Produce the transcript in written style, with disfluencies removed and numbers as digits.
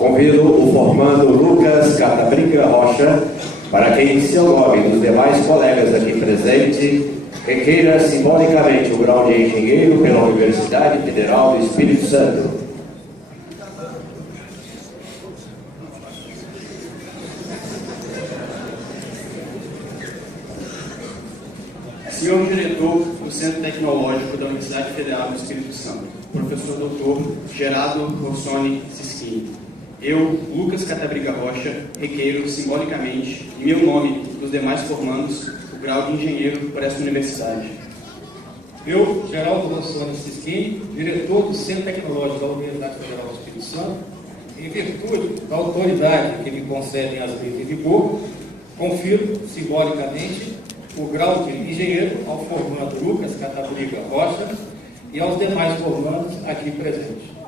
Convido o formando Lucas Catabriga Rocha para que, em seu nome e dos demais colegas aqui presentes, requeira simbolicamente o grau de engenheiro pela Universidade Federal do Espírito Santo. Senhor diretor do Centro Tecnológico da Universidade Federal do Espírito Santo, professor doutor Geraldo Rossoni Sischini, eu, Lucas Catabriga Rocha, requeiro simbolicamente, em meu nome e dos demais formandos, o grau de engenheiro por esta universidade. Eu, Geraldo Rossoni Sischini, diretor do Centro Tecnológico da Universidade Federal do Espírito Santo, em virtude da autoridade que me concedem as leis de vigor, confiro simbolicamente o grau de engenheiro ao formando Lucas Catabriga Rocha e aos demais formandos aqui presentes.